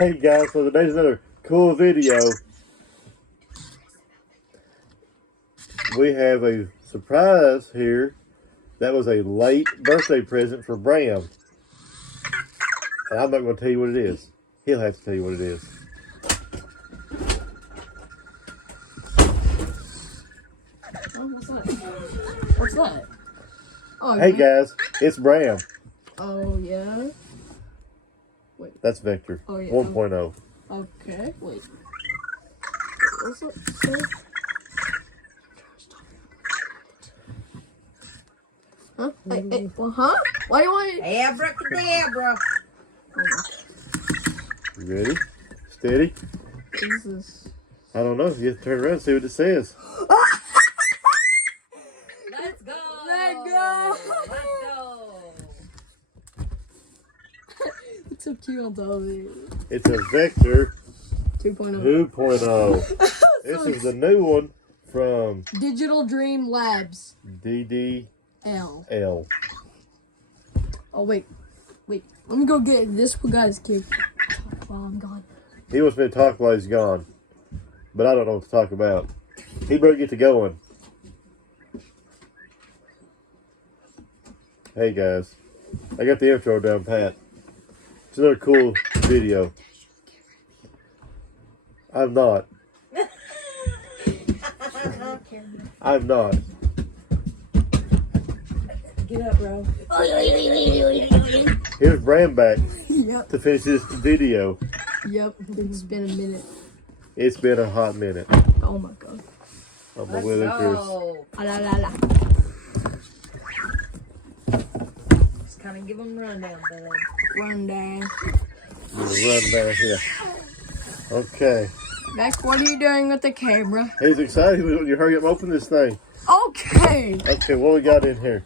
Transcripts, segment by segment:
Hey guys, so today's another cool video. We have a surprise here. That was a late birthday present for Bram. And I'm not going to tell you what it is. He'll have to tell you what it is. What's that? What's that? Oh, Hey guys, it's Bram. Oh, yeah? Wait. That's Vector. Oh, yeah. 1.0. Okay, wait. What's it say? Huh? Huh? Why do you want Abracadabra. You ready? Steady? What is this? I don't know. You have to turn around and see what it says. Let's go. Let go. Let's go. It's so cute on television. It's a Vector 2.0. 2.0. This is the new one from Digital Dream Labs. DDL. L. Oh, wait. Wait. Let me go get this guy's kid while I'm gone. He wants me to talk while he's gone. But I don't know what to talk about. He better get to going. Hey guys. I got the intro down pat. It's another cool video. I'm not. I'm not. Get up, bro. Here's Bram back Yep. to finish this video. Yep. It's been a minute. It's been a hot minute. Oh my god. I'm a Let's Willie Chris. go. Ah, la, la, la. Just kind of give them a rundown, bud. Run down. I'm gonna run down here. Okay. Max, what are you doing with the camera? He's excited when you hurry up and open this thing. Okay. Okay, what we got in here?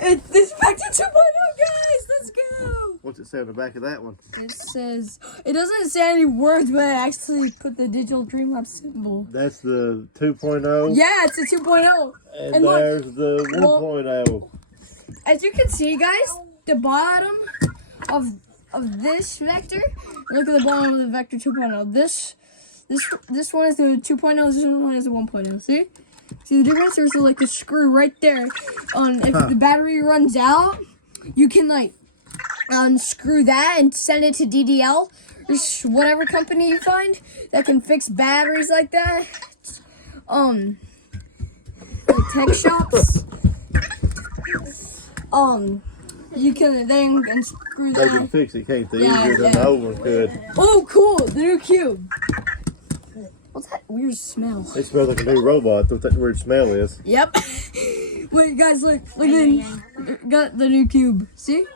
It's this Vector 2.0, guys. Let's go. What's it say on the back of that one? It says, it doesn't say any words, but it actually put the Digital Dream Lab symbol. That's the 2.0. Yeah, it's a 2.0. And, And look, there's the 1.0. as you can see, guys, the bottom of this Vector, look at the bottom of the Vector 2.0. This one is the 2.0, this one is the 1.0. See? See the difference? There's like a screw right there. If the battery runs out, you can like unscrew that and send it to DDL. There's whatever company you find that can fix batteries like that. The tech shops. You can then unscrew They that. can fix it, can't they? Yeah, Easier than yeah. the old one could. Oh, cool! The new cube. What's that weird smell? It smells like a new robot. That's what that weird smell is. Yep. Wait, guys, look at got the new cube. See?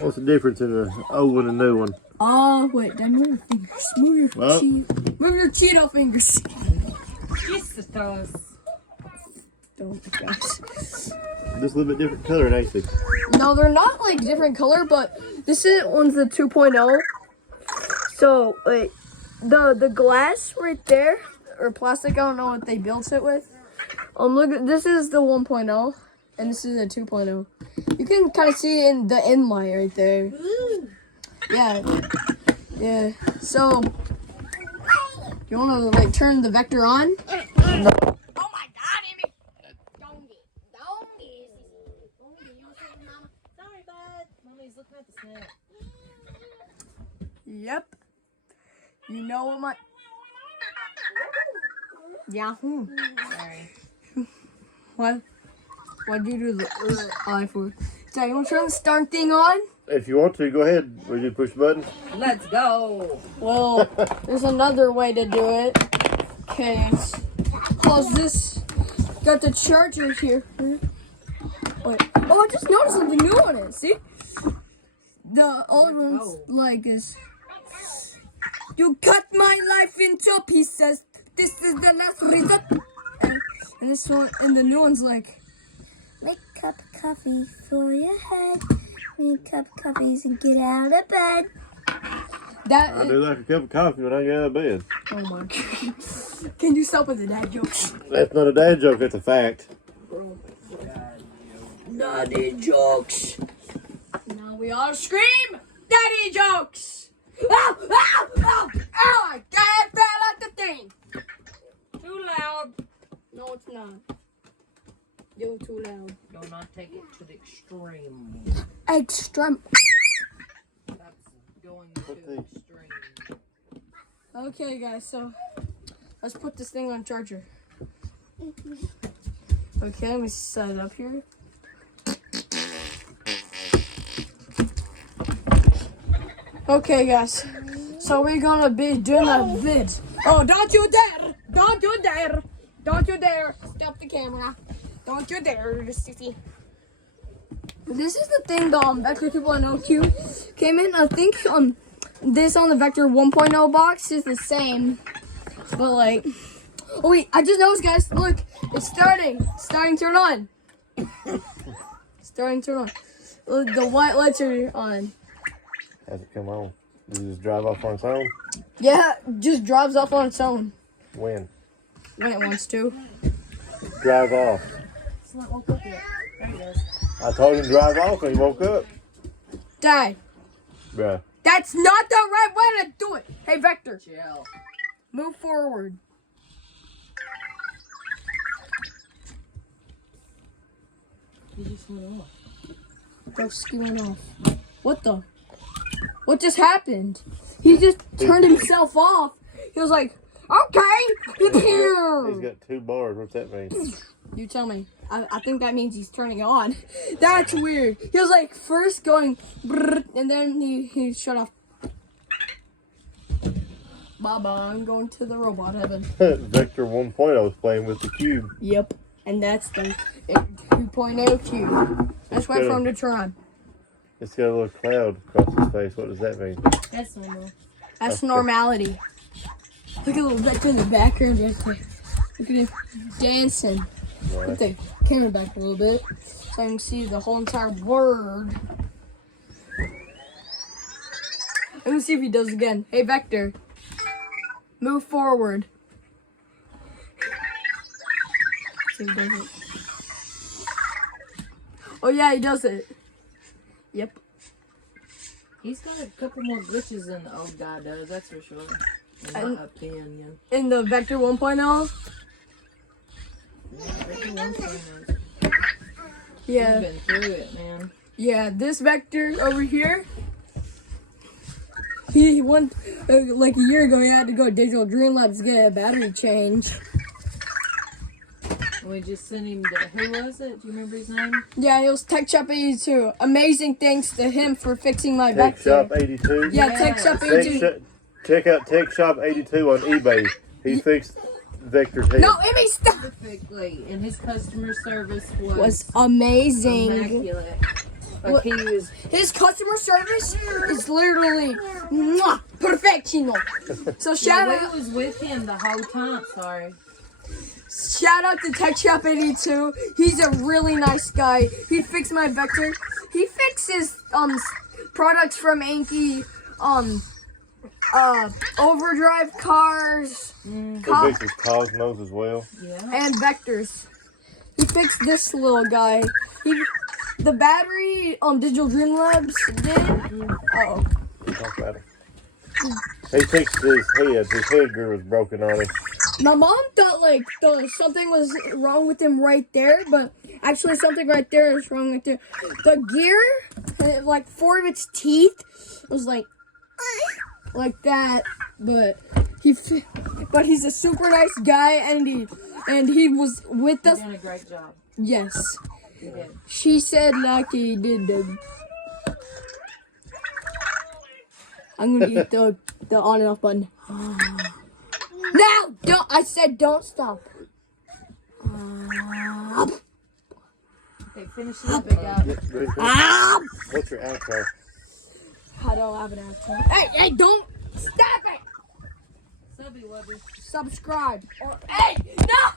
What's the difference in the old one and new one? Oh, wait, then move your fingers. Move your Cheeto fingers. Jesus, toes. Don't, guys. Just a little bit different color, ain't it? No, they're not like different color, but this one's the 2.0. So, wait, the glass right there, or plastic, I don't know what they built it with. Look, this is the 1.0, and this is the 2.0. You can kind of see in the inlay right there. Yeah, yeah. So, you want to like turn the Vector on? Oh my God, Amy. Don't get. Sorry, bud. Mommy's looking at the snack. Yep. You know what my... Yahoo. Sorry. What? What'd you do the eye for? So you want to turn the start thing on? If you want to, go ahead. Will you push the button? Let's go. Well, there's another way to do it. Okay. Pause this. Got the charger here. Wait. Oh, I just noticed something new on it. See? The old one's like is... You cut my life into pieces. This is the last resort. And this one, and the new one's like, make a cup of coffee for your head. Make a cup of coffees and get out of bed. That I do like a cup of coffee when I get out of bed. oh my god. Can you stop with the dad jokes? That's not a dad joke, that's a fact. Daddy jokes. Now we all scream daddy jokes. Ow, ow, ow, ow, I got fell out the thing. Too loud. No, it's not. You're too loud. Do not take it to the extreme. Extreme. That's going too extreme. Okay, guys, so let's put this thing on charger. Okay, let me set it up here. Okay, guys, so we're gonna be doing a vid. Oh, don't you dare! Don't you dare! Don't you dare! Stop the camera! Don't you dare, sissy. This is the thing the Vector 2.0 came in. I think this on the Vector 1.0 box is the same, but like, oh wait, I just noticed, guys. Look, it's starting to turn on. Starting to turn on. Look, the white lights are on. Has it come on? Does it just drive off on its own? Yeah, just drives off on its own When? when it wants to. Drive off. It's not woke up yet. There he goes. I told him to drive off and he woke up. Dad, Bruh. that's not the right way to do it. Hey, Vector, Chill. move forward. He just went off. Go skiing off. What the? What just happened? He just turned himself off. He was like, okay. He's got 2 bars. What's that mean? You tell me. I think that means he's turning on. That's weird. He was like first going brrr, and then he shut off. Baba, I'm going to the robot heaven. Vector 1.0 is playing with the cube. Yep. And that's the 2.0 cube. Let's wait for him to turn on. It's got a little cloud across his face. What does that mean? That's normal. That's normality. Look at little Vector in the background. Look at him dancing. Put the camera back a little bit so I can see the whole entire word. Let me see if he does it again. Hey, Vector. Move forward. See if he does it. Oh, yeah, he does it. Yep. He's got a couple more glitches than the old guy does, that's for sure. And not a pin, yeah. In the Vector 1.0? Yeah. He's been through it, man. Yeah, this Vector over here, he went, like a year ago, he had to go to Digital Dream Labs to get a battery change. We just sent him to, who was it? Do you remember his name? Yeah, it was Tech Shop 82. Amazing thanks to him for fixing my Tech Vector. Shop 82? Yeah, Tech Shop Tech 82. Check out Tech Shop 82 on eBay. He fixed Vector's head. No, Emmy, stop! Perfectly, and his customer service was Was amazing. immaculate. Like he was, His customer service is literally mwah, perfectional. So shout we out. was with him the whole time. Sorry. Shout out to Tech Shop 82. He's a really nice guy. He fixed my Vector. He fixes products from Anki, overdrive cars, He fixes Cosmos as well. Yeah. and Vectors. He fixed this little guy. The battery Digital Dream Labs did. Uh-oh. Talk about it. He fixed his head. His head gear was broken on him. My mom thought like something was wrong with him right there, but actually something right there is wrong right there. The gear, like 4 of its teeth, was like that. But he's a super nice guy, and he was with He's us. doing a great job. Yes, He did. she said like he did. I'm gonna get the on and off button. No, don't! I said don't stop. Okay, finish it up, big guy. What's your outro? I don't have an outro. Hey, don't stop it! Subby Wubby. Subscribe. Or, hey, no!